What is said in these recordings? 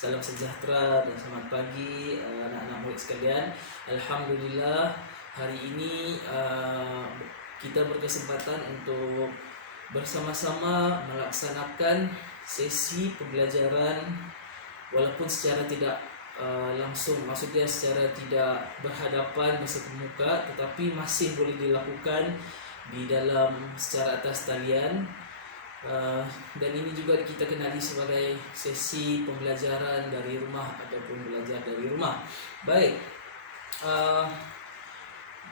Salam sejahtera dan selamat pagi anak-anak murid sekalian. Alhamdulillah, hari ini kita berkesempatan untuk bersama-sama melaksanakan sesi pembelajaran walaupun secara tidak langsung, maksudnya secara tidak berhadapan bersetemu muka, tetapi masih boleh dilakukan di dalam secara atas talian. Dan ini juga kita kenali sebagai sesi pembelajaran dari rumah ataupun belajar dari rumah. Baik,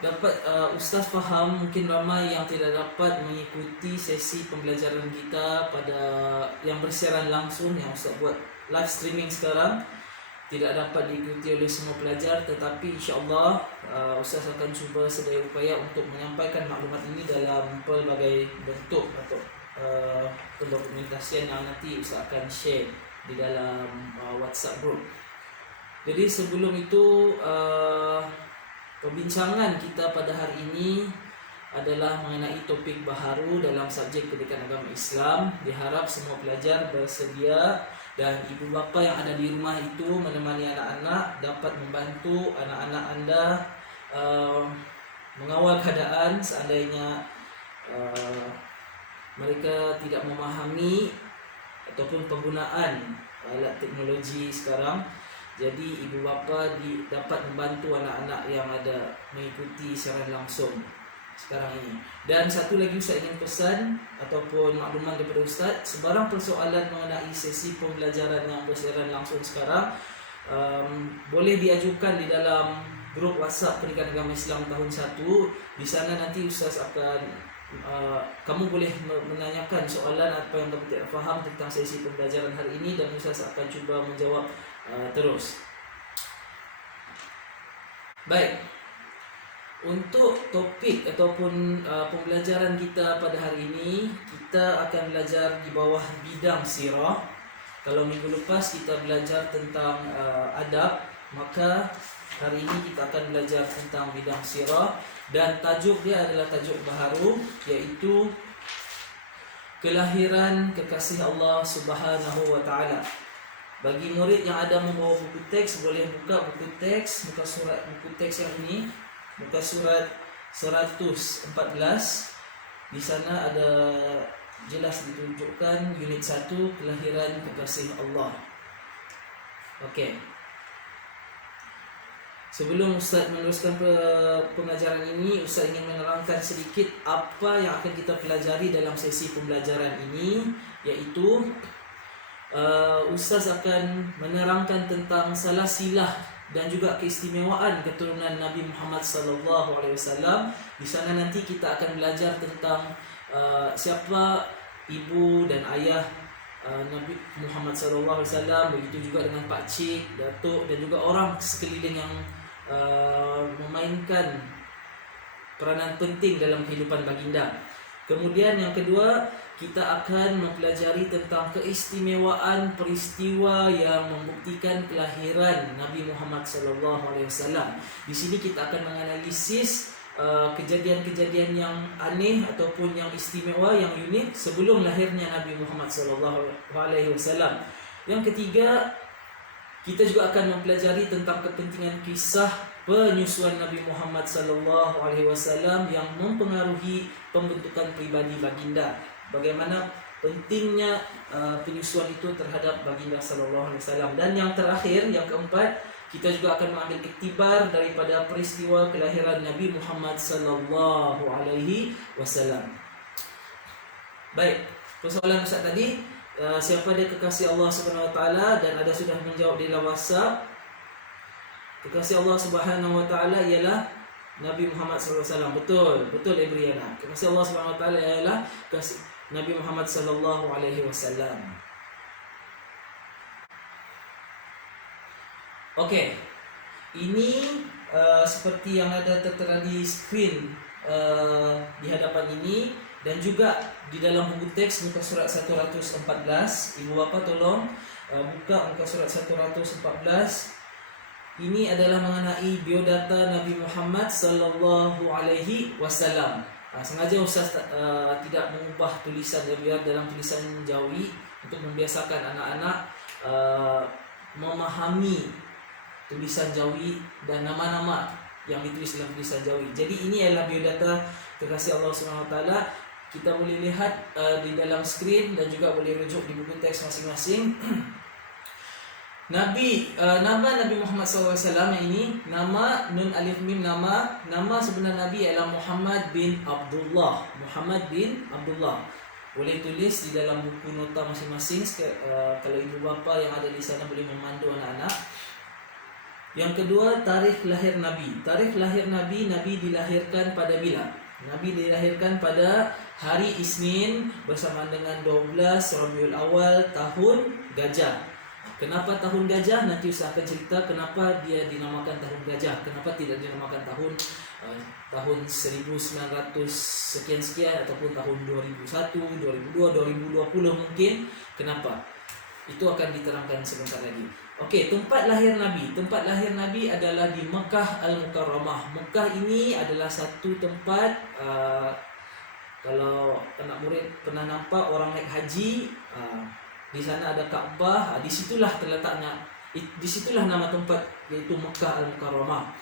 dapat Ustaz faham mungkin ramai yang tidak dapat mengikuti sesi pembelajaran kita pada yang bersiaran langsung yang Ustaz buat live streaming sekarang, tidak dapat diikuti oleh semua pelajar, tetapi insya-Allah Ustaz akan cuba sedaya upaya untuk menyampaikan maklumat ini dalam pelbagai bentuk atau pendokumentasian yang nanti Ustaz akan share di dalam WhatsApp group. Jadi sebelum itu perbincangan kita pada hari ini adalah mengenai topik baharu dalam subjek pendidikan agama Islam. Diharap semua pelajar bersedia dan ibu bapa yang ada di rumah itu menemani anak-anak, dapat membantu anak-anak anda mengawal keadaan seandainya mereka tidak memahami ataupun penggunaan alat teknologi sekarang. Jadi ibu bapa dapat membantu anak-anak yang ada mengikuti siaran langsung sekarang ini. Dan satu lagi Ustaz ingin pesan ataupun makluman daripada Ustaz, sebarang persoalan mengenai sesi pembelajaran yang bersiaran langsung sekarang boleh diajukan di dalam grup WhatsApp Pendidikan Agama Islam tahun 1. Di sana nanti Ustaz akan kamu boleh menanyakan soalan apa yang kamu tidak faham tentang sesi pembelajaran hari ini dan Ustaz akan cuba menjawab terus. Baik, untuk topik ataupun pembelajaran kita pada hari ini, kita akan belajar di bawah bidang sirah. Kalau minggu lepas kita belajar tentang adab, maka hari ini kita akan belajar tentang bidang sirah. Dan tajuk dia adalah tajuk baharu, iaitu kelahiran kekasih Allah Subhanahu wa taala. Bagi murid yang ada membawa buku teks, boleh buka buku teks, buku teks yang ini, muka surat 114. Di sana ada jelas ditunjukkan unit 1, kelahiran kekasih Allah. Okey. Sebelum Ustaz meneruskan pengajaran ini, Ustaz ingin menerangkan sedikit apa yang akan kita pelajari dalam sesi pembelajaran ini, iaitu Ustaz akan menerangkan tentang salasilah dan juga keistimewaan keturunan Nabi Muhammad SAW. Di sana nanti kita akan belajar tentang siapa ibu dan ayah Nabi Muhammad SAW, begitu juga dengan pak cik, datuk dan juga orang sekeliling yang memainkan peranan penting dalam kehidupan baginda. Kemudian yang kedua, kita akan mempelajari tentang keistimewaan peristiwa yang membuktikan kelahiran Nabi Muhammad SAW. Di sini kita akan menganalisis kejadian-kejadian yang aneh ataupun yang istimewa, yang unik sebelum lahirnya Nabi Muhammad SAW. Yang ketiga, kita juga akan mempelajari tentang kepentingan kisah penyusuan Nabi Muhammad SAW yang mempengaruhi pembentukan pribadi baginda. Bagaimana pentingnya penyusuan itu terhadap baginda SAW. Dan yang terakhir, yang keempat, kita juga akan mengambil iktibar daripada peristiwa kelahiran Nabi Muhammad SAW. Baik, persoalan Ustaz tadi, siapa dia kekasih Allah Subhanahu Wa Taala, dan ada sudah menjawab di dalam WhatsApp. Kekasih Allah Subhanahu Wa Taala ialah Nabi Muhammad SAW. Betul Ibriana. Kekasih Allah Subhanahu Wa Taala ialah Nabi Muhammad SAW. Okey, ini seperti yang ada tertera di screen di hadapan ini, dan juga di dalam buku teks muka surat 114. Ibu bapa tolong buka muka surat 114. Ini adalah mengenai biodata Nabi Muhammad SAW. Sengaja Ustaz tidak mengubah tulisan, biar dalam tulisan Jawi untuk membiasakan anak-anak memahami tulisan Jawi dan nama-nama yang ditulis dalam tulisan Jawi. Jadi ini adalah biodata terkasih Allah SWT. Kita boleh lihat di dalam skrin dan juga boleh rujuk di buku teks masing-masing. Nama Nabi Muhammad SAW yang ini, nama nun alif mim, nama sebenar Nabi ialah Muhammad bin Abdullah. Muhammad bin Abdullah. Boleh tulis di dalam buku nota masing-masing. Kalau ibu bapa yang ada di sana boleh memandu anak-anak. Yang kedua, tarikh lahir Nabi. Tarikh lahir Nabi dilahirkan pada bila? Nabi dilahirkan pada hari Isnin bersamaan dengan 12 Rabiul Awal tahun Gajah. Kenapa tahun Gajah? Nanti saya akan cerita kenapa dia dinamakan tahun Gajah. Kenapa tidak dinamakan tahun 1900 sekian-sekian ataupun tahun 2001, 2002, 2020 mungkin. Kenapa? Itu akan diterangkan sebentar lagi. Okey, tempat lahir Nabi. Tempat lahir Nabi adalah di Mekah Al-Mukarramah. Mekah ini adalah satu tempat, kalau anak murid pernah nampak orang naik haji, di sana ada Kaabah, disitulah terletaknya, disitulah nama tempat, iaitu Mekah Al-Mukarramah.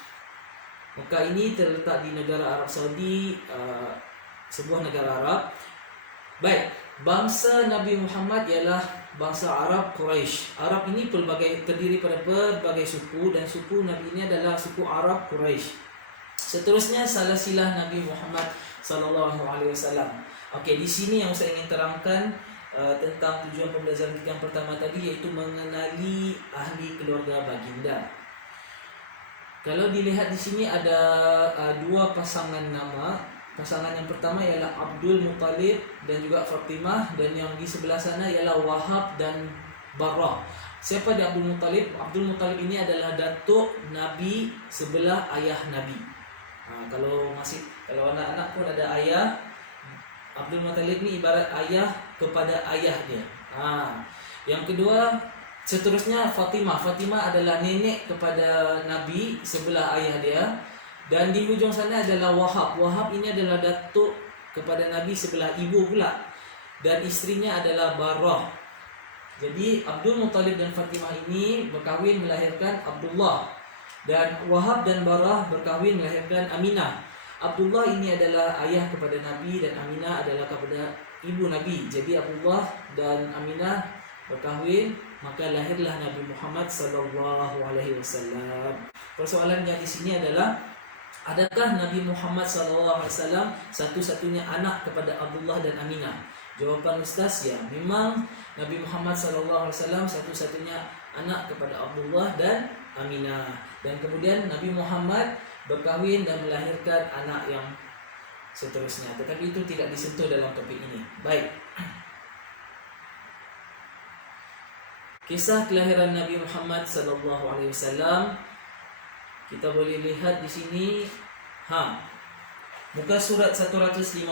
Mekah ini terletak di negara Arab Saudi, sebuah negara Arab. Baik, bangsa Nabi Muhammad ialah bangsa Arab Quraisy. Arab ini terdiri pada berbagai suku, dan suku Nabi ini adalah suku Arab Quraisy. Seterusnya silsilah Nabi Muhammad sallallahu alaihi wasallam. Okey, di sini yang saya ingin terangkan tentang tujuan pembelajaran kita yang pertama tadi, iaitu mengenali ahli keluarga baginda. Kalau dilihat di sini ada dua pasangan nama. Pasangan yang pertama ialah Abdul Muttalib dan juga Fatimah, dan yang di sebelah sana ialah Wahab dan Barrah. Siapa dia Abdul Muttalib? Abdul Muttalib ini adalah datuk Nabi sebelah ayah Nabi. Kalau anak-anak pun ada ayah, Abdul Muttalib ni ibarat ayah kepada ayah dia. Yang kedua, seterusnya Fatimah. Fatimah adalah nenek kepada Nabi sebelah ayah dia. Dan di hujung sana adalah Wahab. Wahab ini adalah datuk kepada Nabi sebelah ibu pula. Dan istrinya adalah Barrah. Jadi Abdul Muttalib dan Fatimah ini berkahwin melahirkan Abdullah. Dan Wahab dan Barrah berkahwin melahirkan Aminah. Abdullah ini adalah ayah kepada Nabi dan Aminah adalah kepada ibu Nabi. Jadi Abdullah dan Aminah berkahwin, maka lahirlah Nabi Muhammad sallallahu alaihi wasallam. Persoalannya di sini adalah, adakah Nabi Muhammad SAW satu-satunya anak kepada Abdullah dan Aminah? Jawapan Ustaz, ya, memang Nabi Muhammad SAW satu-satunya anak kepada Abdullah dan Aminah. Dan kemudian Nabi Muhammad berkahwin dan melahirkan anak yang seterusnya. Tetapi itu tidak disentuh dalam topik ini. Baik. Kisah kelahiran Nabi Muhammad SAW. Kita boleh lihat di sini, muka surat 115.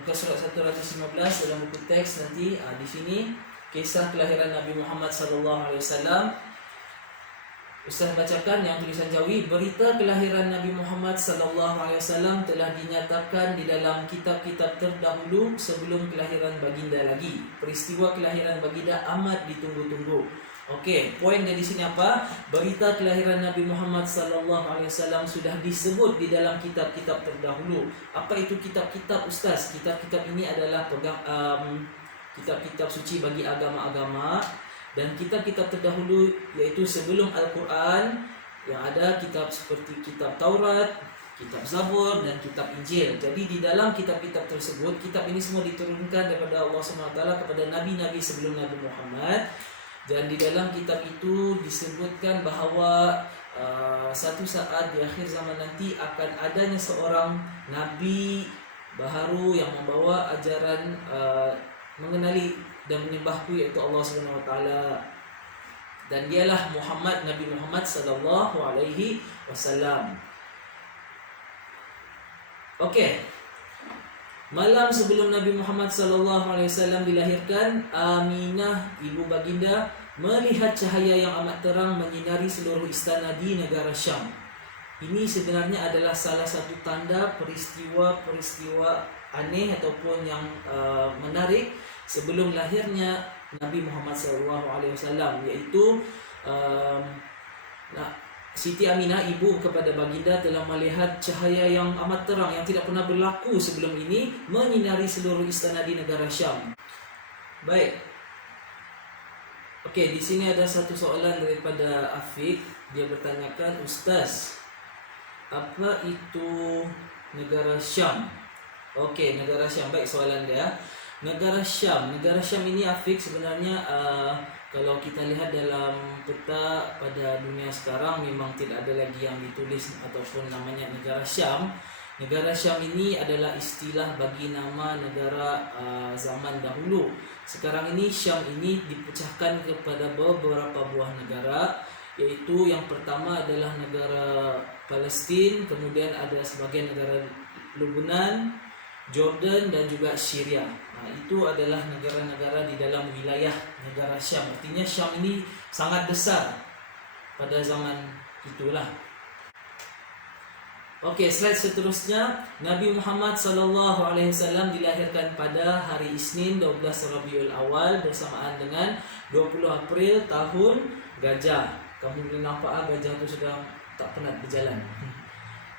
Muka surat 115 dalam buku teks nanti, di sini kisah kelahiran Nabi Muhammad SAW. Ustaz bacakan yang tulisan Jawi. Berita kelahiran Nabi Muhammad SAW telah dinyatakan di dalam kitab-kitab terdahulu sebelum kelahiran baginda lagi. Peristiwa kelahiran baginda amat ditunggu-tunggu. Okey, poin dari sini apa? Berita kelahiran Nabi Muhammad SAW sudah disebut di dalam kitab-kitab terdahulu. Apa itu kitab-kitab, Ustaz? Kitab-kitab ini adalah kitab-kitab suci bagi agama-agama. Dan kitab-kitab terdahulu iaitu sebelum Al-Quran, yang ada kitab seperti kitab Taurat, kitab Zabur dan kitab Injil. Jadi di dalam kitab-kitab tersebut, kitab ini semua diturunkan daripada Allah SWT kepada nabi-nabi sebelum Nabi Muhammad. Dan di dalam kitab itu disebutkan bahawa satu saat di akhir zaman nanti akan adanya seorang nabi baharu yang membawa ajaran mengenali dan menyembahku, iaitu Allah SWT. Dan dialah Muhammad, Nabi Muhammad sallallahu alaihi wasallam. Okey. Malam sebelum Nabi Muhammad sallallahu alaihi wasallam dilahirkan, Aminah ibu baginda melihat cahaya yang amat terang menyinari seluruh istana di negara Syam. Ini sebenarnya adalah salah satu tanda peristiwa-peristiwa aneh ataupun yang menarik sebelum lahirnya Nabi Muhammad SAW, iaitu um, Siti Aminah, ibu kepada baginda, telah melihat cahaya yang amat terang yang tidak pernah berlaku sebelum ini menyinari seluruh istana di negara Syam. Baik. Okey, di sini ada satu soalan daripada Afiq. Dia bertanyakan, Ustaz, apa itu negara Syam? Okey, negara Syam. Baik, soalan dia. Negara Syam ini, Afiq, sebenarnya kalau kita lihat dalam peta pada dunia sekarang, memang tidak ada lagi yang ditulis ataupun namanya negara Syam. Negara Syam ini adalah istilah bagi nama negara zaman dahulu. Sekarang ini Syam ini dipecahkan kepada beberapa buah negara, iaitu yang pertama adalah negara Palestin, kemudian ada sebagian negara Lebanon, Jordan dan juga Syria. Itu adalah negara-negara di dalam wilayah negara Syam. Artinya Syam ini sangat besar pada zaman itulah. Okey, slide seterusnya. Nabi Muhammad SAW dilahirkan pada hari Isnin 12 Rabiul Awal bersamaan dengan 20 April tahun Gajah. Kamu boleh nampak gajah itu sedang tak penat berjalan.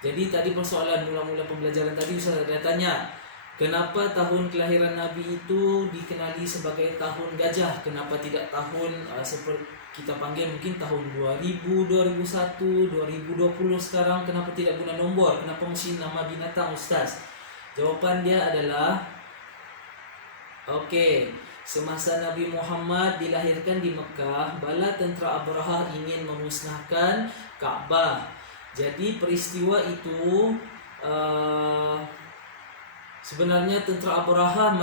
Jadi tadi persoalan mula-mula pembelajaran tadi Ustaz ada tanya, kenapa tahun kelahiran Nabi itu dikenali sebagai tahun gajah? Kenapa tidak tahun seperti kita panggil mungkin tahun 2000, 2001, 2020 sekarang? Kenapa tidak guna nombor? Kenapa mesti nama binatang, Ustaz? Jawapan dia adalah, okey, semasa Nabi Muhammad dilahirkan di Mekah, bala tentera Abraha ingin memusnahkan Kaabah. Jadi peristiwa itu sebenarnya tentera Abraha,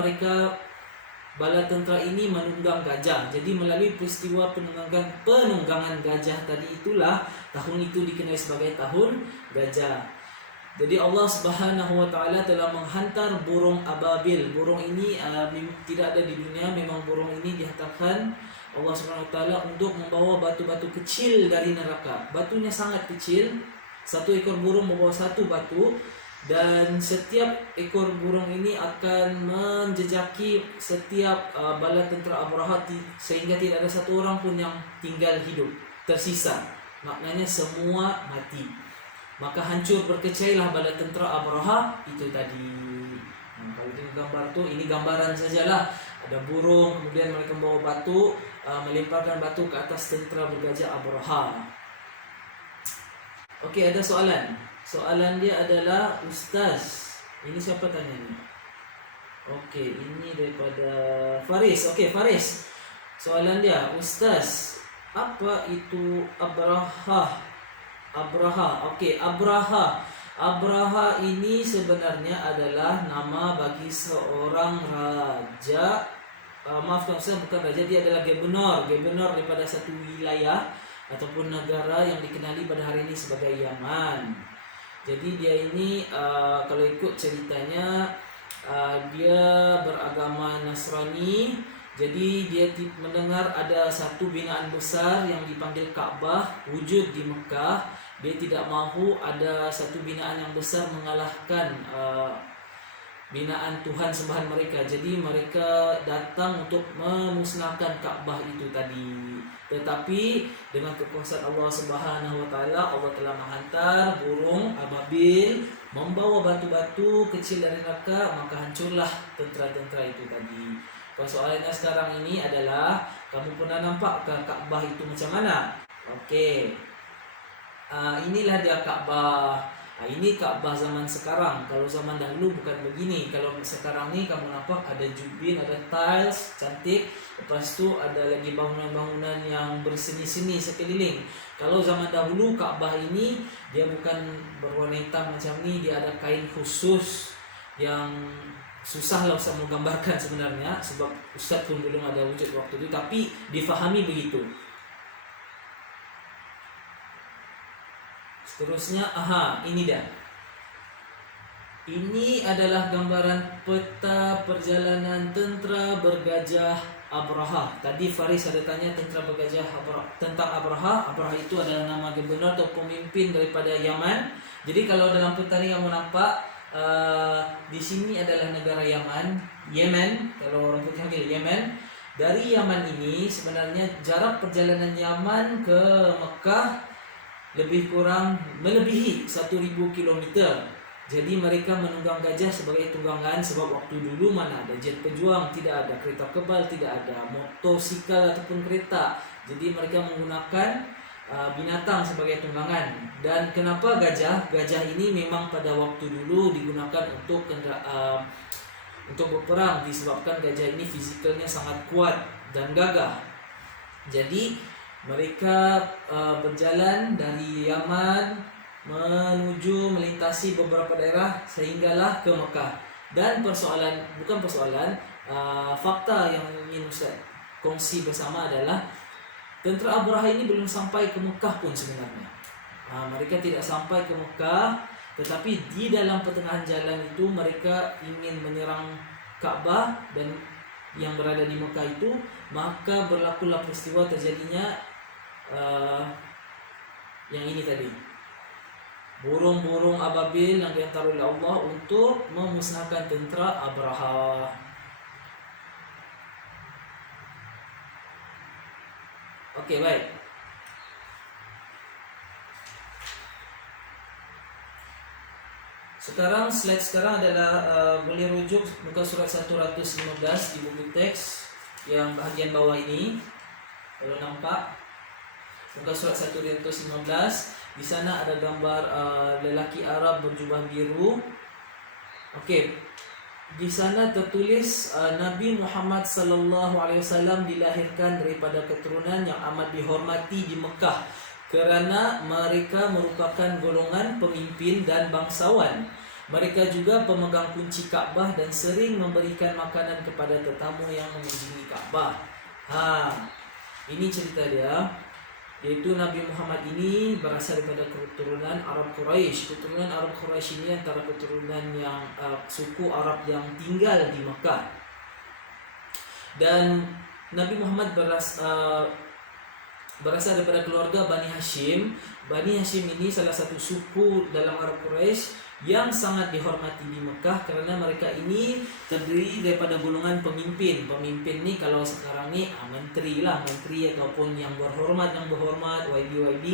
bala tentera ini menunggang gajah. Jadi melalui peristiwa penunggangan gajah tadi itulah tahun itu dikenali sebagai tahun gajah. Jadi Allah Subhanahu Wa Taala telah menghantar burung ababil. Burung ini tidak ada di dunia. Memang burung ini dihantarkan Allah Subhanahu Wa Taala untuk membawa batu-batu kecil dari neraka. Batunya sangat kecil. Satu ekor burung membawa satu batu. Dan setiap ekor burung ini akan menjejaki setiap bala tentera Abraha sehingga tidak ada satu orang pun yang tinggal hidup, tersisa. Maknanya semua mati. Maka hancur berkecailah bala tentera Abraha itu tadi. Kalau di gambar tu, ini gambaran sajalah. Ada burung, kemudian mereka membawa batu, melemparkan batu ke atas tentera bergajah Abraha. Okey, ada soalan. Soalan dia adalah, Ustaz, ini siapa tanya ni? Okey, ini daripada Faris. Okey, Faris. Soalan dia, Ustaz, apa itu Abraha? Okey, Abraha. Abraha ini sebenarnya adalah nama bagi seorang raja. Maafkan saya, bukan raja, dia adalah gubernur daripada satu wilayah ataupun negara yang dikenali pada hari ini sebagai Yaman. Jadi dia ini kalau ikut ceritanya dia beragama Nasrani. Jadi dia mendengar ada satu binaan besar yang dipanggil Kaabah wujud di Mekah. Dia tidak mahu ada satu binaan yang besar mengalahkan binaan Tuhan sembahan mereka. Jadi mereka datang untuk memusnahkan Kaabah itu tadi. Tetapi dengan kekuasaan Allah Subhanahu Wa Taala, Allah telah menghantar burung ababil membawa batu-batu kecil dari neraka, maka hancurlah tentera-tentera itu tadi. Persoalannya sekarang ini adalah, kamu pernah nampak ke Kaabah itu macam mana? Okey. Inilah dia Kaabah. Ini Kaabah zaman sekarang. Kalau zaman dahulu bukan begini. Kalau sekarang ni kamu nampak ada jubin, ada tiles cantik. Lepas tu ada lagi bangunan-bangunan yang berseni-seni sekeliling. Kalau zaman dahulu Kaabah ini dia bukan berwarna hitam macam ni. Dia ada kain khusus yang susahlah Ustaz menggambarkan sebenarnya, sebab Ustaz pun belum ada wujud waktu itu, tapi difahami begitu. Seterusnya, ini dah. Ini adalah gambaran peta perjalanan tentera bergajah Abraha. Tadi Faris ada tanya tentera bergajah tentang Abraha. Abraha itu adalah nama gubernur atau pemimpin daripada Yaman. Jadi kalau dalam peta ni kamu nampak, di sini adalah negara Yaman, Yemen. Kalau orang putih panggil Yemen. Dari Yaman ini sebenarnya jarak perjalanan Yaman ke Mekah lebih kurang melebihi 1.000 kilometer. Jadi mereka menunggang gajah sebagai tunggangan sebab waktu dulu mana ada jet pejuang, tidak ada kereta kebal, tidak ada motosikal ataupun kereta. Jadi mereka menggunakan binatang sebagai tunggangan. Dan kenapa gajah? Gajah ini memang pada waktu dulu digunakan untuk untuk berperang disebabkan gajah ini fizikalnya sangat kuat dan gagah. Jadi mereka berjalan dari Yaman menuju melintasi beberapa daerah sehinggalah ke Mekah. Dan fakta yang ingin Ustaz kongsi bersama adalah tentera Abraha ini belum sampai ke Mekah pun sebenarnya. Mereka tidak sampai ke Mekah, tetapi di dalam pertengahan jalan itu mereka ingin menyerang Ka'bah dan yang berada di Mekah itu, maka berlakulah peristiwa terjadinya yang ini tadi. Burung-burung ababil yang dihantar oleh Allah untuk memusnahkan tentera Abraha. Okey, baik. Slide sekarang adalah boleh rujuk muka surat 115 di buku teks yang bahagian bawah ini. Kalau nampak muka surat 115, di sana ada gambar lelaki Arab berjubah biru. Okey. Di sana tertulis Nabi Muhammad sallallahu alaihi wasallam dilahirkan daripada keturunan yang amat dihormati di Mekah kerana mereka merupakan golongan pemimpin dan bangsawan. Mereka juga pemegang kunci Kaabah dan sering memberikan makanan kepada tetamu yang mengunjungi Kaabah. Ini cerita dia, yaitu Nabi Muhammad ini berasal daripada keturunan Arab Quraisy. Keturunan Arab Quraisy ini antara keturunan yang suku Arab yang tinggal di Mekah. Dan Nabi Muhammad berasal daripada keluarga Bani Hashim. Bani Hashim ini salah satu suku dalam Arab Quraisy yang sangat dihormati di Mekah kerana mereka ini terdiri daripada golongan pemimpin. Pemimpin ni kalau sekarang ni menteri ataupun yang berhormat, YB.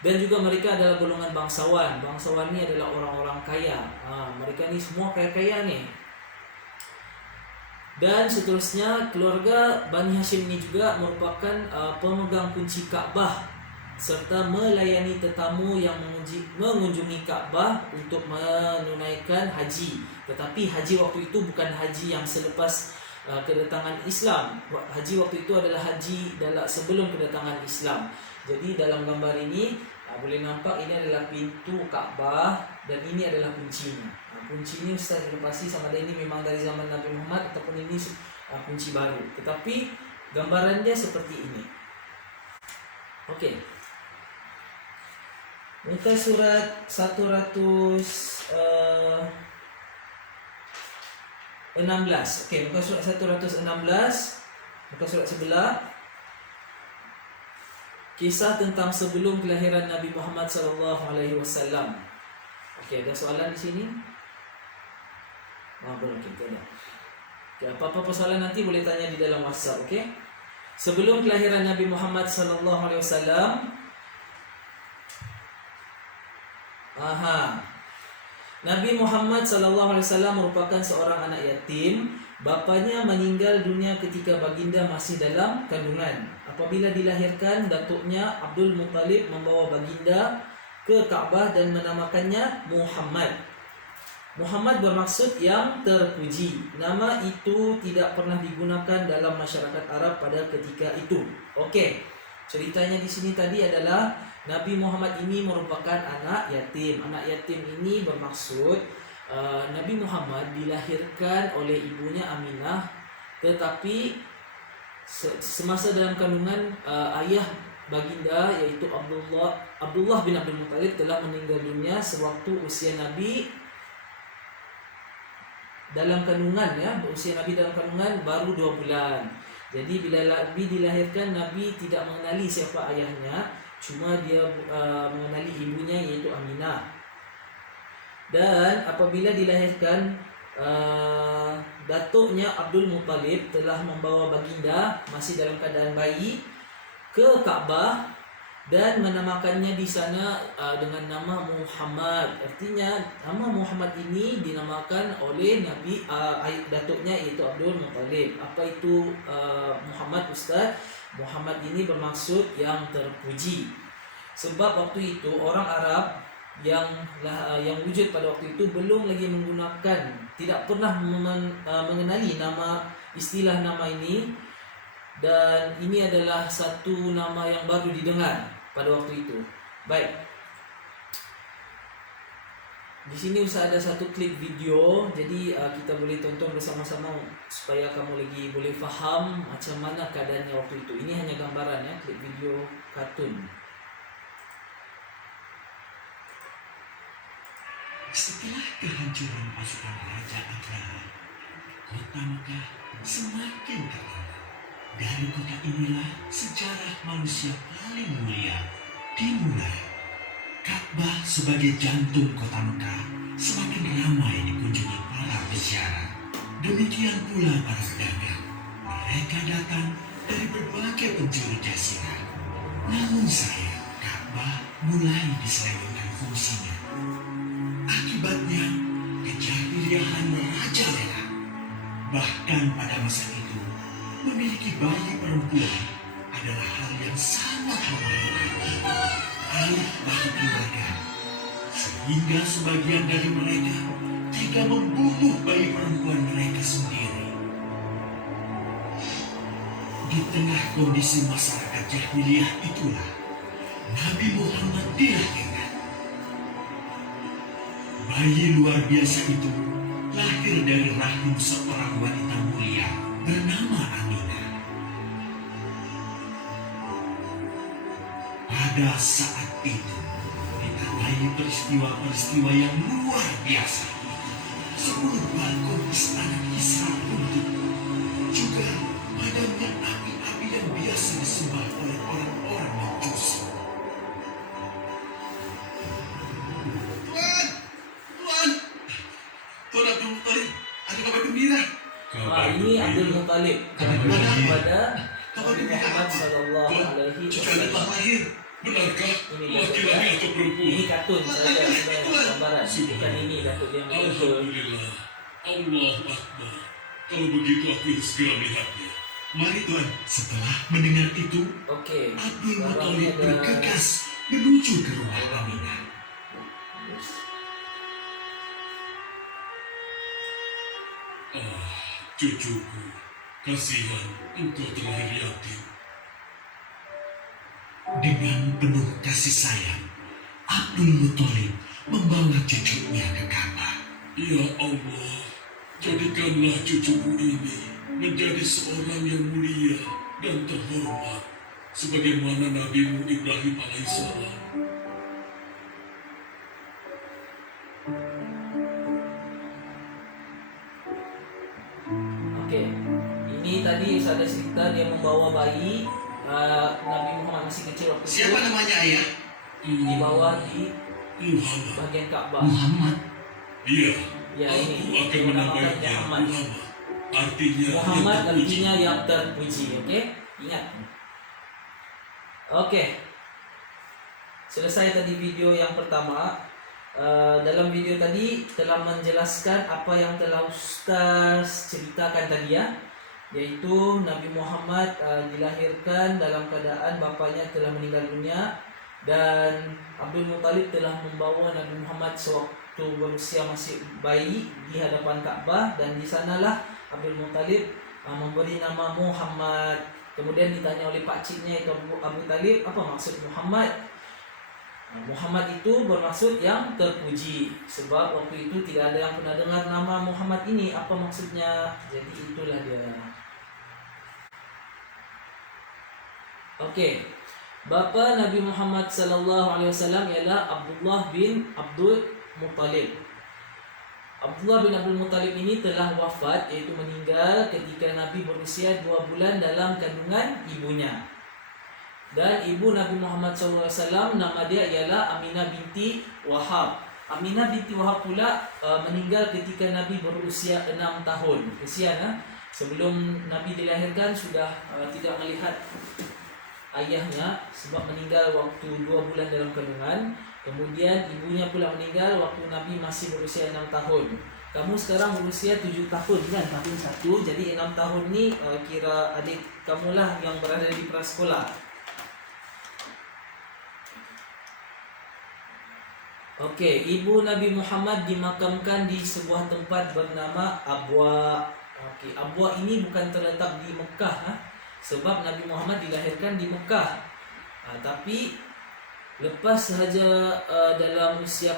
Dan juga mereka adalah golongan bangsawan. Bangsawan ni adalah orang-orang kaya. Mereka ni semua kaya-kaya ni. Dan seterusnya keluarga Bani Hashim ini juga merupakan pemegang kunci Kaabah serta melayani tetamu yang mengunjungi Kaabah untuk menunaikan haji. Tetapi haji waktu itu bukan haji yang selepas kedatangan Islam. Haji waktu itu adalah haji sebelum kedatangan Islam. Jadi dalam gambar ini boleh nampak ini adalah pintu Kaabah dan ini adalah kuncinya. Kunci ini Ustaz dilepasi sama ada ini memang dari zaman Nabi Muhammad ataupun ini kunci baru. Tetapi gambarannya seperti ini. Okey. Muka surat 116. Okey, muka surat 116. Muka surat sebelah. Kisah tentang sebelum kelahiran Nabi Muhammad sallallahu alaihi wasallam. Okey, ada soalan di sini? Belum, kita ada. Okay, apa-apa persoalan nanti boleh tanya di dalam WhatsApp, okey? Sebelum kelahiran Nabi Muhammad sallallahu alaihi wasallam, Nabi Muhammad sallallahu alaihi wasallam merupakan seorang anak yatim. Bapanya meninggal dunia ketika baginda masih dalam kandungan. Apabila dilahirkan, datuknya Abdul Muttalib membawa baginda ke Kaabah dan menamakannya Muhammad. Muhammad bermaksud yang terpuji. Nama itu tidak pernah digunakan dalam masyarakat Arab pada ketika itu. Okey. Ceritanya di sini tadi adalah Nabi Muhammad ini merupakan anak yatim. Anak yatim ini bermaksud Nabi Muhammad dilahirkan oleh ibunya Aminah, tetapi semasa dalam kandungan ayah baginda iaitu Abdullah bin Abdul Muttalib telah meninggal dunia sewaktu usia Nabi dalam kandungan, usia Nabi dalam kandungan baru 2 bulan. Jadi bila Nabi dilahirkan, Nabi tidak mengenali siapa ayahnya, cuma dia mengenali ibunya iaitu Aminah. Dan apabila dilahirkan, datuknya Abdul Muttalib telah membawa baginda masih dalam keadaan bayi ke Ka'bah dan menamakannya di sana dengan nama Muhammad. Artinya nama Muhammad ini dinamakan oleh Nabi datuknya yaitu Abdul Muttalib. Apa itu Muhammad, Ustaz? Muhammad ini bermaksud yang terpuji. Sebab waktu itu orang Arab yang wujud pada waktu itu belum lagi menggunakan, tidak pernah mengenali istilah nama ini, dan ini adalah satu nama yang baru didengar pada waktu itu. Baik. Di sini Ustaz ada satu klip video, jadi kita boleh tonton bersama-sama supaya kamu lagi boleh faham macam mana keadaannya waktu itu. Ini hanya gambaran ya, klip video kartun. Setelah kehancuran pasukan Raja Abraha, kota Mekah semakin terkenal. Dari kota inilah sejarah manusia paling mulia dimulai. Ka'bah sebagai jantung kota Mekah semakin ramai dikunjungi para peziarah. Demikian pula para pedagang. Mereka datang dari berbagai penjuru jazirah. Namun sayang, Ka'bah mulai diselewengkan fungsinya. Akibatnya, kejahiliahan merajalela. Bahkan pada masa itu, memiliki bayi perempuan adalah hal yang sangat mengharumkan. Alih bagi keluarga, sehingga sebagian dari mereka tega membunuh bayi perempuan mereka sendiri. Di tengah kondisi masyarakat jahiliyah itulah Nabi Muhammad dilahirkan. Bayi luar biasa itu lahir dari rahim seorang wanita mulia bernama Aminah. Pada saat itu, ditandai peristiwa-peristiwa yang luar biasa. 10 balkon istana Kisra runtuh. Juga padamnya api-api yang biasa disembah oleh orang-orang Majusi. Tuan Abdul Muttalib, ada kabar gembira. Ini Abdul Muttalib kepada Nabi Muhammad sallallahu alaihi wasallam. Telah lahir. Benarkah laki-laki atau perempuan? Ini kartun saja, gambaran. Bukan ini datuk yang betul. Alhamdulillah. Allahu Akbar. Kalau begitu aku harus segera melihatnya. Mari Tuan. Setelah mendengar itu, Oke. Abdul Muttalib bergegas menuju ke rumah Aminah. Cucuku, kasihan engkau terlahir yatim. Dengan penuh kasih sayang, Abdul Muttalib membawa cucunya ke Ka'bah. Ya Allah, jadikanlah cucuku ini menjadi seorang yang mulia dan terhormat, sebagaimana Nabi-Mu Ibrahim alaihissalam. Oke, ini tadi ada cerita dia membawa bayi. Nabi Muhammad masih kecil waktu itu. Siapa namanya ayah? Dibawa di Muhammad. bagian Ka'bah. Muhammad. Iya. Ya ini. Aku akan menamainya Muhammad. Artinya Muhammad yang terpuji. artinya yang terpuji. Oke, ingat. Oke. Selesai tadi video yang pertama. Dalam video tadi telah menjelaskan apa yang telah Ustaz ceritakan tadi ya, yaitu Nabi Muhammad dilahirkan dalam keadaan bapaknya telah meninggal dunia, dan Abdul Muttalib telah membawa Nabi Muhammad sewaktu berusia masih bayi di hadapan Ka'bah, dan di sanalah Abdul Muttalib memberi nama Muhammad. Kemudian ditanya oleh pakciknya yaitu Abu Talib, apa maksud Muhammad? Muhammad itu bermaksud yang terpuji. Sebab waktu itu tidak ada yang pernah dengar nama Muhammad ini, apa maksudnya. Jadi itulah dia. Oke. Bapa Nabi Muhammad sallallahu alaihi wasallam ialah Abdullah bin Abdul Muttalib. Abdullah bin Abdul Muttalib ini telah wafat, iaitu meninggal ketika Nabi berusia 2 bulan dalam kandungan ibunya. Dan ibu Nabi Muhammad SAW nama dia ialah Aminah binti Wahab. Aminah binti Wahab pula meninggal ketika Nabi berusia 6 tahun. Kesian sebelum Nabi dilahirkan sudah tidak melihat ayahnya sebab meninggal waktu 2 bulan dalam kandungan. Kemudian ibunya pula meninggal waktu Nabi masih berusia 6 tahun. Kamu sekarang berusia 7 tahun kan, tahun 1. Jadi 6 tahun ni kira adik kamulah yang berada di prasekolah. Okey, ibu Nabi Muhammad dimakamkan di sebuah tempat bernama Abwa. Okey, Abwa ini bukan terletak di Mekah sebab Nabi Muhammad dilahirkan di Mekah. Tapi lepas sahaja dalam usia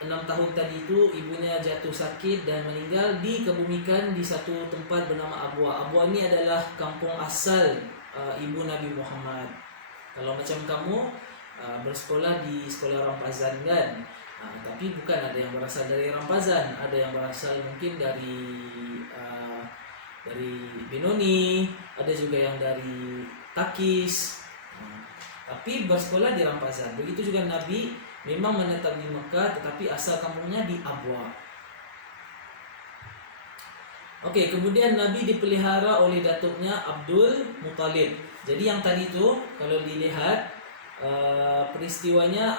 6 tahun tadi itu ibunya jatuh sakit dan meninggal, dikebumikan di satu tempat bernama Abwa. Abwa ini adalah kampung asal ibu Nabi Muhammad. Kalau macam kamu bersekolah di sekolah Rampazan kan, tapi bukan ada yang berasal dari Rampazan, ada yang berasal mungkin dari Benoni, ada juga yang dari Takis, tapi bersekolah di Rampazan. Begitu juga Nabi memang menetap di Mekah tetapi asal kampungnya di Abwa. Okey, kemudian Nabi dipelihara oleh datuknya Abdul Muttalib. Jadi yang tadi tu kalau dilihat peristiwanya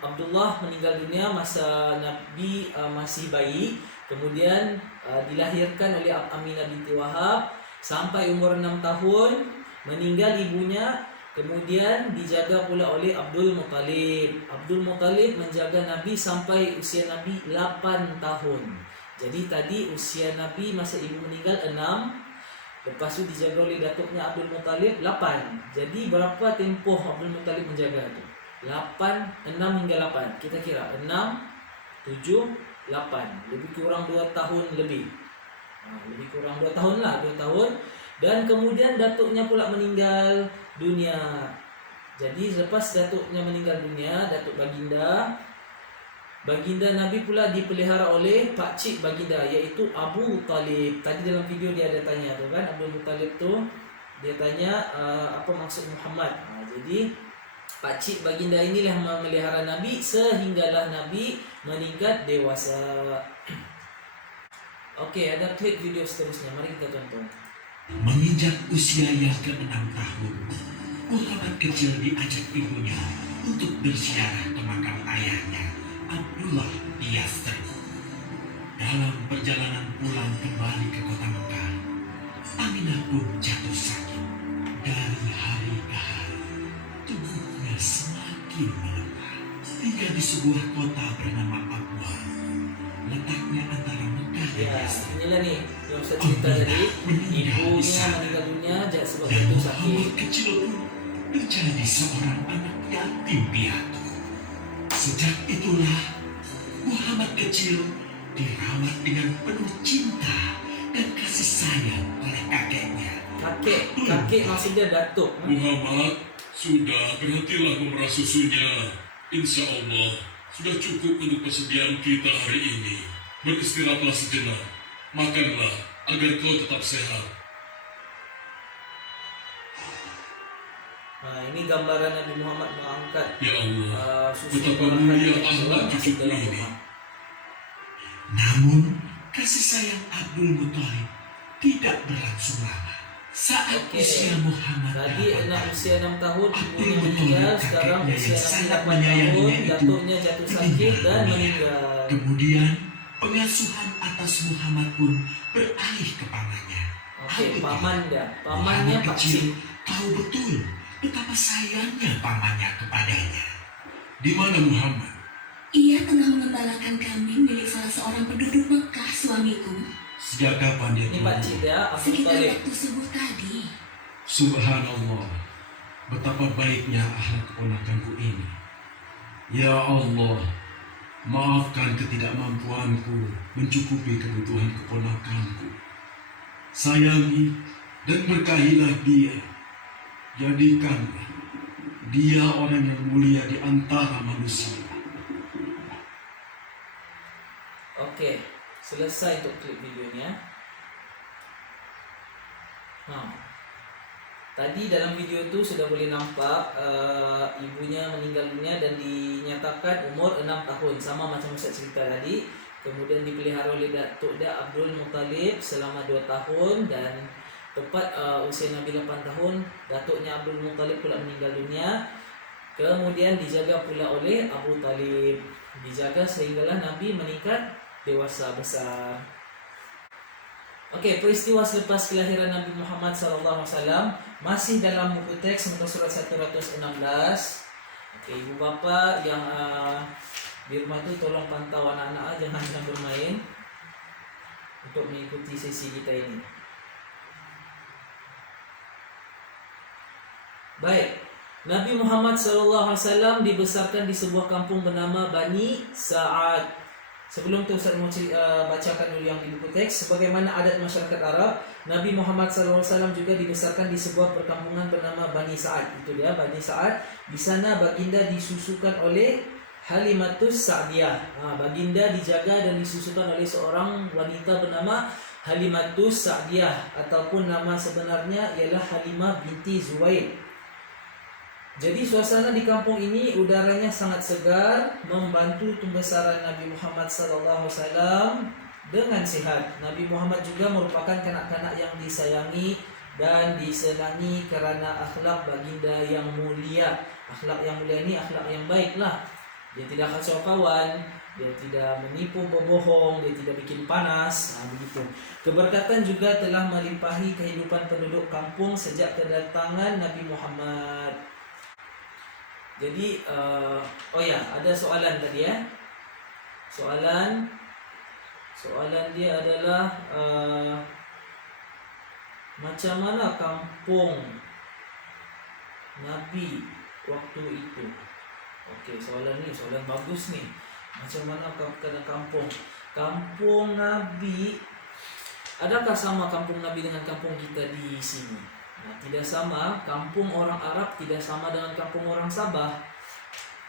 Abdullah meninggal dunia masa Nabi masih bayi, kemudian dilahirkan oleh Aminah binti Wahab sampai umur 6 tahun, meninggal ibunya, kemudian dijaga pula oleh Abdul Muttalib. Abdul Muttalib menjaga Nabi sampai usia Nabi 8 tahun. Jadi tadi usia Nabi masa ibu meninggal 6, lepas tu dijaga oleh datuknya Abdul Muttalib 8. Jadi berapa tempoh Abdul Muttalib menjaga tu? 8, 6 hingga 8. Kita kira 6, 7, 8. Lebih kurang 2 tahun lebih. Lebih kurang 2 tahun lah, 2 tahun. Dan kemudian datuknya pula meninggal dunia. Jadi selepas datuknya meninggal dunia, datuk Baginda Nabi pula dipelihara oleh pakcik baginda iaitu Abu Talib. Tadi dalam video dia ada tanya tu kan, Abdul Muttalib tu dia tanya apa maksud Muhammad. Jadi pakcik baginda inilah yang memelihara Nabi sehinggalah Nabi meningkat dewasa. Okey, ada klip video seterusnya. Mari kita tonton. Menginjak usia yang ke-6 tahun, Muhammad kecil diajak ibunya untuk berziarah ke makam ayahnya Abdullah di Yathrib. Dalam perjalanan pulang kembali ke kota Mekah, Aminah pun jatuh sakit. Dari hari ke hari, tubuhnya semakin melemah hingga di sebuah kota bernama Abwa, letaknya antara Mekah dan Yathrib. Inilah nih yang saya cerita tadi. Ibunya meninggal dunia sebab jatuh sakit. Muhammad kecil pun menjadi seorang anak yatim piatu. Sejak itulah Muhammad kecil dirawat dengan penuh cinta dan kasih sayang oleh kakeknya. Kakek maksudnya datuk. Muhammad, sudah berhentilah memerah susunya. Insya Allah sudah cukup untuk persediaan kita hari ini. Beristirahatlah sejenak, makanlah agar kau tetap sehat. Ini gambaran Nabi Muhammad mengangkat Ya Allah, susu betapa perlahan mulia yang Allah masuk cucuku dalam ini. rumah. Namun, kasih sayang Abdul Muttalib tidak berlangsung lama. Saat usia Muhammad Tadi 8 usia 6 tahun ibunya Abdul meninggal, Muttalib sekarang kakeknya usia yang Nabi sangat 8 menyayanginya tahun, itu datuknya jatuh sakit dan meninggal. Kemudian pengasuhan atas Muhammad pun beralih ke pamannya. Oke, paman dah. Pamannya Muhammad pakcik. kecil tahu betul betapa sayangnya pamannya kepadanya. Di mana Muhammad? Ia tengah mengembalakan kambing milik salah seorang penduduk Mekah, suamiku. Sejak kapan dia Ini telah pakcik dia, Abu Sekitar Talib. waktu subuh tadi. Subhanallah, betapa baiknya akhlak keponakanku ini. Ya Allah, maafkan ketidakmampuanku mencukupi kebutuhan keponakanku. Sayangi dan berkahilah dia. Jadikanlah dia orang yang mulia di antara manusia. Oke, selesai untuk klip videonya. Tadi dalam video itu sudah boleh nampak ibunya meninggal dunia dan dinyatakan umur 6 tahun, sama macam Ustaz cerita tadi. Kemudian dipelihara oleh Datuk Da Abdul Muttalib selama 2 tahun, dan tepat usia Nabi 8 tahun datuknya Abdul Muttalib pula meninggal dunia. Kemudian dijaga pula oleh Abu Talib, dijaga sehinggalah Nabi meningkat dewasa besar. Okey, peristiwa selepas kelahiran Nabi Muhammad SAW masih dalam buku teks muka surat 116. Okey, ibu bapa yang di rumah tu tolong pantau anak-anak, jangan bermain untuk mengikuti sesi kita ini. Baik, Nabi Muhammad SAW dibesarkan di sebuah kampung bernama Bani Sa'ad. Sebelum tu Ustaz mau bacakan dulu yang di buku teks. Sebagaimana adat masyarakat Arab, Nabi Muhammad SAW juga dibesarkan di sebuah perkampungan bernama Bani Sa'ad. Itu dia, Bani Sa'ad. Di sana baginda disusukan oleh Halimatus Sa'diyah. Baginda dijaga dan disusukan oleh seorang wanita bernama Halimatus Sa'diyah, ataupun nama sebenarnya ialah Halimah binti Zuwaid. Jadi suasana di kampung ini udaranya sangat segar, membantu pembesaran Nabi Muhammad SAW dengan sihat. Nabi Muhammad juga merupakan kanak-kanak yang disayangi dan disenangi kerana akhlak baginda yang mulia. Akhlak yang mulia ini akhlak yang baiklah. Dia tidak kacau kawan, dia tidak menipu, berbohong, dia tidak bikin panas. Begitu. Keberkatan juga telah melimpahi kehidupan penduduk kampung sejak kedatangan Nabi Muhammad. Jadi, ada soalan tadi ya. Soalan dia adalah macam mana kampung Nabi waktu itu? Okey, soalan bagus nih. Macam mana kampung Nabi? Adakah sama kampung Nabi dengan kampung kita di sini? Tidak sama. Kampung orang Arab tidak sama dengan kampung orang Sabah.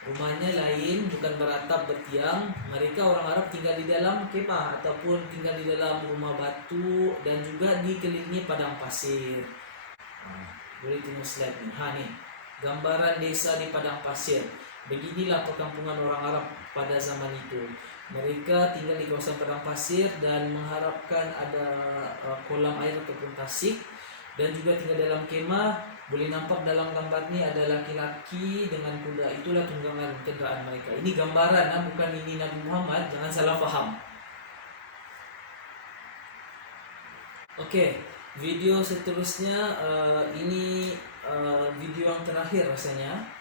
Rumahnya lain, bukan beratap bertiang. Mereka orang Arab tinggal di dalam kemah ataupun tinggal di dalam rumah batu dan juga dikelilingi padang pasir. Boleh tengok slide ni. Ni gambaran desa di padang pasir. Beginilah perkampungan orang Arab pada zaman itu. Mereka tinggal di kawasan padang pasir dan mengharapkan ada kolam air ataupun tasik, dan juga tinggal dalam kemah. Boleh nampak dalam gambar ni ada laki-laki dengan kuda. Itulah tunggangan kenderaan mereka. Ini gambaran, bukan ini Nabi Muhammad. Jangan salah faham. Okey, video seterusnya ini video yang terakhir rasanya.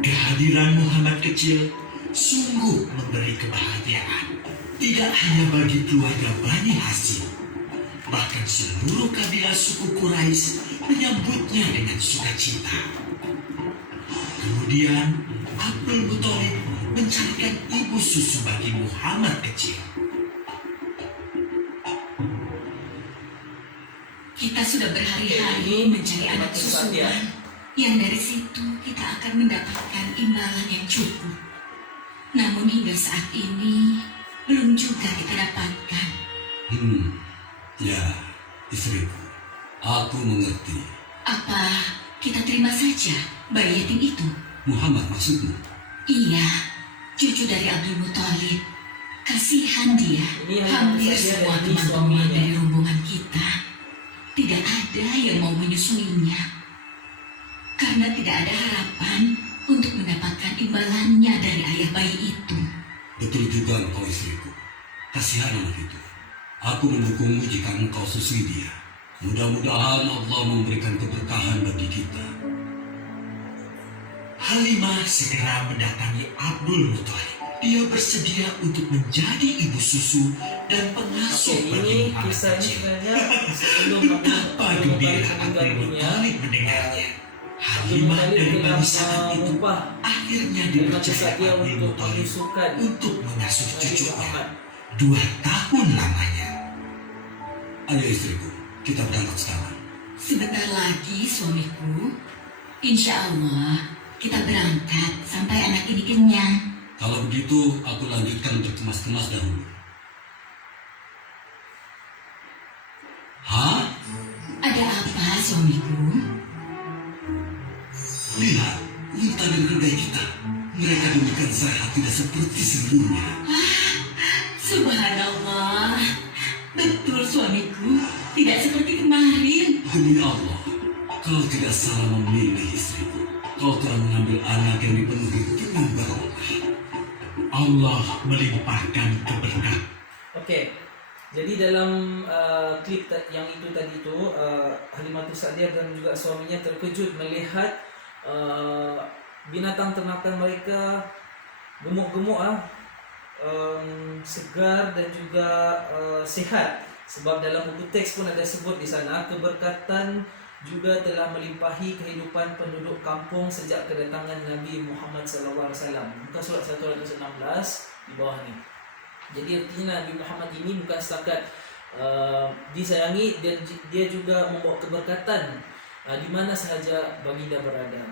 Kehadiran Muhammad kecil sungguh memberi kebahagiaan, tidak hanya bagi keluarga Bani Hashim, bahkan seluruh kabilah suku Quraisy menyambutnya dengan sukacita. Kemudian Abdul Muttalib mencarikan ibu susu bagi Muhammad kecil. Kita sudah berhari-hari mencari anak susuan, yang dari situ kita akan mendapatkan imbalan yang cukup. Namun hingga saat ini belum juga kita dapatkan. Ya, istriku, aku mengerti. Apa kita terima saja bayi yatim itu? Muhammad maksudmu? Iya, cucu dari Abdul Muttalib. Kasihan dia. Hampir semua teman-teman dari rombongan kita tidak ada yang mau menyusuinya, karena tidak ada harapan untuk mendapatkan imbalannya dari ayah bayi itu. Betul juga engkau istriku. Kasihan anak itu. Aku mendukungmu jika engkau susui dia. Mudah-mudahan Allah memberikan keberkahan bagi kita. Halimah segera mendatangi Abdul Muttalib. Dia bersedia untuk menjadi ibu susu dan pengasuh bagi Muhammad kecil. Betapa gembira Abdul Muttalib mendengarnya. Halimah dari Bani Sa'ad itu akhirnya dipercaya Abdul Muttalib untuk mengasuh cucunya 2 tahun lamanya. Ayo istriku, kita berangkat sekarang. Sebentar lagi suamiku. Insya Allah kita berangkat sampai anak ini kenyang. Kalau begitu aku lanjutkan untuk kemas-kemas dahulu. Hah? suamiku? Lihat, unta dan keledai kita. Mereka demikian sehat, tidak seperti sebelumnya. Subhanallah. Betul suamiku, tidak seperti kemarin. Demi Allah, kau tidak salah memilih istriku. Kau telah mengambil anak yang dipenuhi dengan barokah. Allah melimpahkan keberkahan. Oke, jadi dalam klip yang itu tadi itu Halimatus Sa'diyah dan juga suaminya terkejut melihat binatang ternakan mereka gemuk-gemuk segar dan juga sehat. Sebab dalam buku teks pun ada sebut di sana keberkatan juga telah melimpahi kehidupan penduduk kampung sejak kedatangan Nabi Muhammad SAW. Muka surat 116 di bawah ni. Jadi artinya Nabi Muhammad ini bukan setakat disayangi, dan dia juga membawa keberkatan di mana sahaja baginda berada.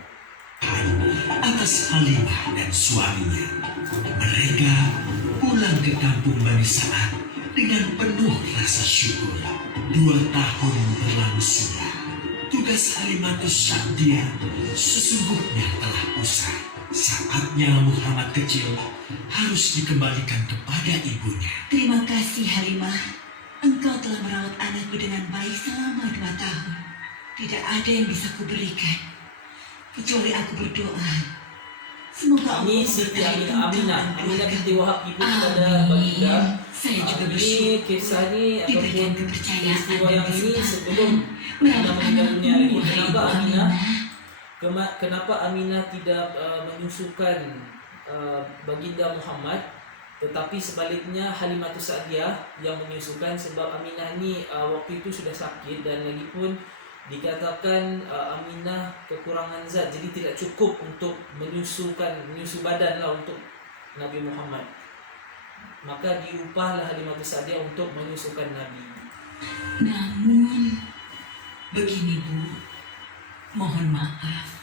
Atas Halimah dan suaminya, mereka pulang ke kampung Bani Sa'ad dengan penuh rasa syukur. 2 tahun berlalu sudah. Tugas Halimatus Sa'diyah sesungguhnya telah usai. Saatnya Muhammad kecil harus dikembalikan kepada ibunya. Terima kasih Halimah. Engkau telah merawat anakku dengan baik selama 2 tahun. Tidak ada yang bisa kuberikan kecuali aku berdoa. Semoga Ini Allah Siti memberkati engkau Aminah dan Aminah keluarga. binti Wahab ibu kepada Amin. baginda. Saya juga Ini bersyukur kisah ini diberikan ataupun kepercayaan peristiwa dan yang ini kesempatan sebelum merawat Aminah meninggal dunia anakmu, lagi. wahai Kenapa Ibu Aminah? Aminah? Kenapa Aminah tidak menyusukan baginda Muhammad, tetapi sebaliknya Halimatus Sa'diyah yang menyusukan? Sebab Aminah ni waktu itu sudah sakit, dan lagi pun dikatakan Aminah kekurangan zat, jadi tidak cukup untuk menyusu badan lah untuk Nabi Muhammad. Maka diupahlah Halimatus Sa'diyah untuk menyusukan Nabi. Namun, begini Bu, mohon maaf.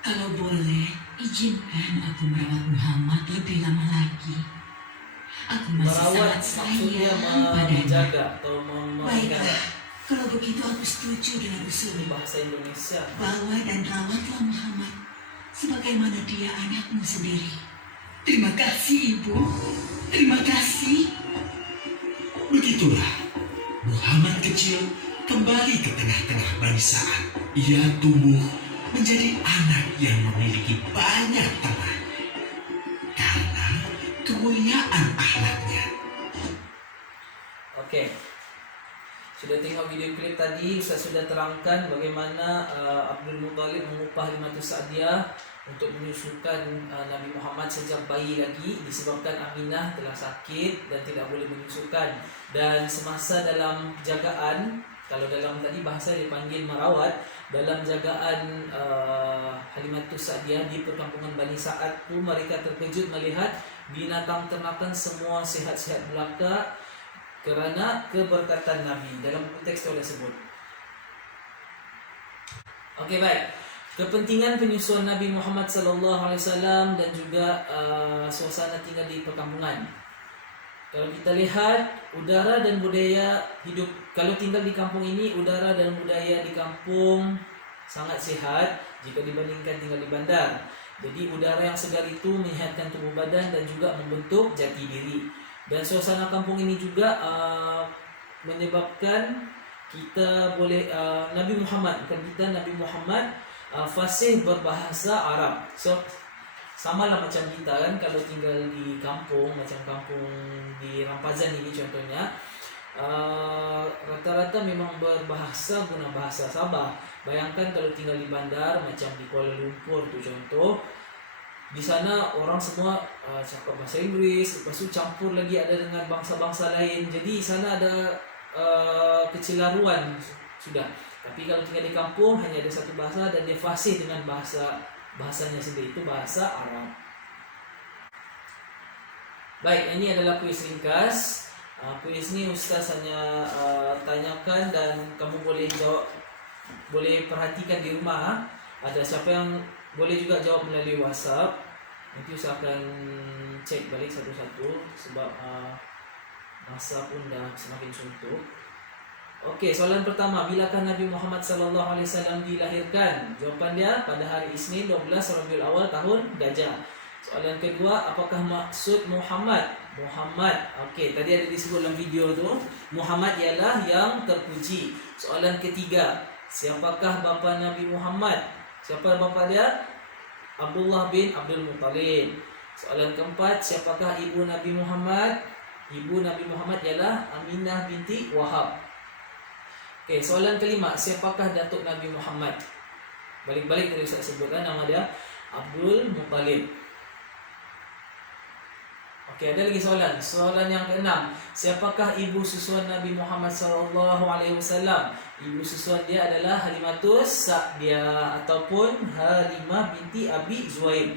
Kalau boleh, izinkan aku merawat Muhammad lebih lama lagi. Aku masih Merawat sangat maksudnya sayang padanya. menjaga atau Baiklah, kalau begitu aku setuju dengan Ini usulmu. bahasa Indonesia. Bawa dan rawatlah Muhammad sebagaimana dia anakmu sendiri. Terima kasih Ibu. Terima kasih. Begitulah, Muhammad kecil kembali ke tengah-tengah Bani Sa'ad. Ia tumbuh menjadi anak yang memiliki banyak teman karena kemuliaan akhlaknya. Oke. Sudah tengok video klip tadi, Ustaz sudah terangkan bagaimana Abdul Muttalib mengupah Halimatus Sa'diyah untuk menyusukan Nabi Muhammad sejak bayi lagi, disebabkan Aminah telah sakit dan tidak boleh menyusukan. Dan semasa dalam jagaan, kalau dalam tadi bahasa dipanggil merawat, dalam jagaan Halimatus Sa'diyah di perkampungan Bani Sa'ad tu, mereka terkejut melihat binatang ternakan semua sihat-sihat belaka kerana keberkatan Nabi. Dalam buku teks itu ada sebut. Okey, baik. Kepentingan penyusuan Nabi Muhammad SAW dan juga suasana tinggal di perkampungan. Kalau kita lihat udara dan budaya hidup, kalau tinggal di kampung ini, udara dan budaya di kampung sangat sihat jika dibandingkan tinggal di bandar. Jadi udara yang segar itu menyehatkan tubuh badan dan juga membentuk jati diri. Dan suasana kampung ini juga menyebabkan kita boleh Nabi Muhammad fasih berbahasa Arab. So sama lah macam kita kan, kalau tinggal di kampung, macam kampung di Rampazan ini contohnya, rata-rata memang berbahasa guna bahasa Sabah. Bayangkan kalau tinggal di bandar macam di Kuala Lumpur tu contoh, di sana orang semua cakap bahasa Inggris, lepas tu campur lagi ada dengan bangsa-bangsa lain. Jadi sana ada kecelaruan sudah. Tapi kalau tinggal di kampung hanya ada satu bahasa dan dia fasih dengan bahasanya sendiri, itu bahasa Arab. Baik, ini adalah kuis ringkas. Kuis ni Ustaz hanya tanyakan dan kamu boleh jawab, boleh perhatikan di rumah. Ada siapa yang boleh juga jawab melalui WhatsApp. Nanti Ustaz akan cek balik satu-satu sebab masa pun dah semakin suntuk. Okey, soalan pertama, bilakah Nabi Muhammad SAW dilahirkan? Jawapan dia pada hari Isnin 12 Rabiul Awal tahun Gajah. Soalan kedua, apakah maksud Muhammad? Muhammad, okey, tadi ada disebut dalam video tu, Muhammad ialah yang terpuji. Soalan ketiga, siapakah bapa Nabi Muhammad? Siapa bapa dia? Abdullah bin Abdul Muttalib. Soalan keempat, siapakah ibu Nabi Muhammad? Ibu Nabi Muhammad ialah Aminah binti Wahab. Okey, soalan kelima, siapakah datuk Nabi Muhammad? Balik-balik tadi Ustaz sebutkan nama dia Abdul Muttalib. Okey, ada lagi soalan. Soalan yang keenam, siapakah ibu susuan Nabi Muhammad SAW? Ibu susuan dia adalah Halimatus Sa'diyah ataupun Halimah binti Abi Zuhair.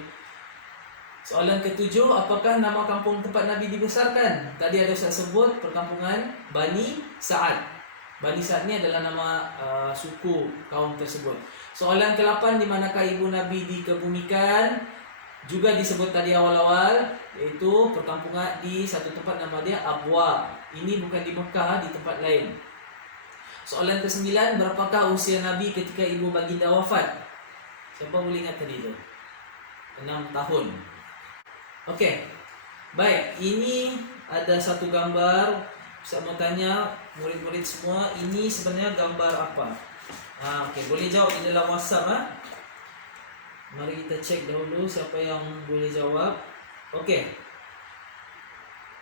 Soalan ketujuh, apakah nama kampung tempat Nabi dibesarkan? Tadi ada Ustaz sebut perkampungan Bani Sa'ad. Bani Sa'ad ni adalah nama suku kaum tersebut. Soalan ke-8, di manakah ibu Nabi dikebumikan? Juga disebut tadi awal-awal, iaitu perkampungan di satu tempat nama dia Abwa. Ini bukan di Mekah, di tempat lain. Soalan ke-9, berapakah usia Nabi ketika ibu baginda wafat? Siapa boleh ingat tadi tu? 6 tahun. Okey. Baik, ini ada satu gambar. Saya mau tanya murid-murid semua, ini sebenarnya gambar apa? Okey, boleh jawab di dalam WhatsApp. Mari kita cek dahulu siapa yang boleh jawab. Okey.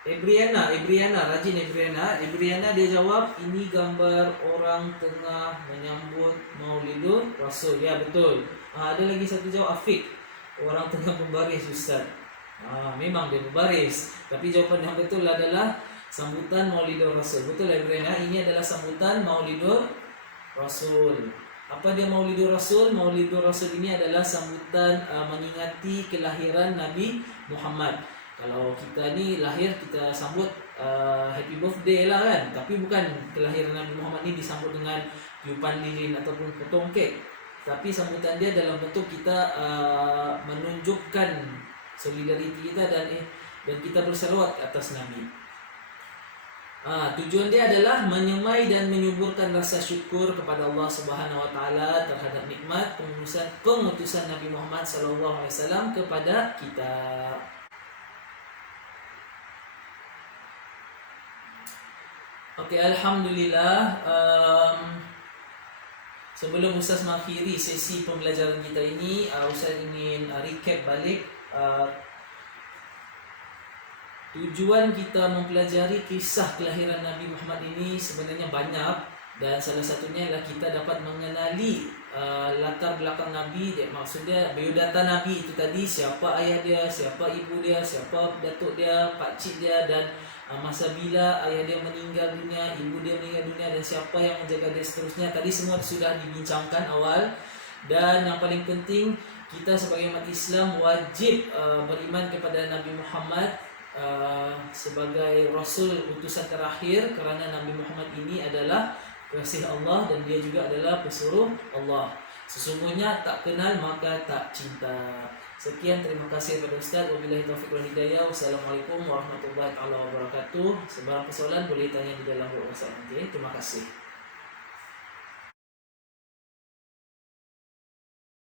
Ebriana, rajin Ebriana dia jawab, ini gambar orang tengah menyambut Maulidur Rasul. Ya, betul. Ada lagi satu jawab, Afiq. Orang tengah membaris, Ustaz. Memang dia berbaris, tapi jawapan yang betul adalah sambutan Maulidur Rasul. Betul Ebriana, ini adalah sambutan Maulidur Rasul. Apa dia Maulidur Rasul? Maulidur Rasul ini adalah sambutan mengingati kelahiran Nabi Muhammad. Kalau kita ni lahir, kita sambut happy birthday lah kan. Tapi bukan kelahiran Nabi Muhammad ni disambut dengan tiupan lilin ataupun potong kek. Tapi sambutan dia dalam bentuk kita menunjukkan solidariti kita dan kita berselawat ke atas Nabi. Tujuan dia adalah menyemai dan menyuburkan rasa syukur kepada Allah Subhanahu Wa Taala terhadap nikmat pengutusan Nabi Muhammad SAW kepada kita. Okey, alhamdulillah. Sebelum Ustaz mengakhiri sesi pembelajaran kita ini, Ustaz ingin recap balik tujuan kita mempelajari kisah kelahiran Nabi Muhammad ini sebenarnya banyak, dan salah satunya adalah kita dapat mengenali latar belakang Nabi. Maksudnya biodata Nabi itu tadi, siapa ayah dia, siapa ibu dia, siapa datuk dia, pakcik dia, dan masa bila ayah dia meninggal dunia, ibu dia meninggal dunia, dan siapa yang menjaga dia seterusnya. Tadi semua sudah dibincangkan awal. Dan yang paling penting, kita sebagai umat Islam wajib beriman kepada Nabi Muhammad sebagai Rasul utusan terakhir, kerana Nabi Muhammad ini adalah kasih Allah dan dia juga adalah pesuruh Allah. Sesungguhnya tak kenal maka tak cinta. Sekian, terima kasih kepada Ustaz. Wabillahi taufiq wal hidayah. Wassalamualaikum warahmatullahi wabarakatuh. Sebarang persoalan boleh tanya di dalam WhatsApp nanti. Terima kasih.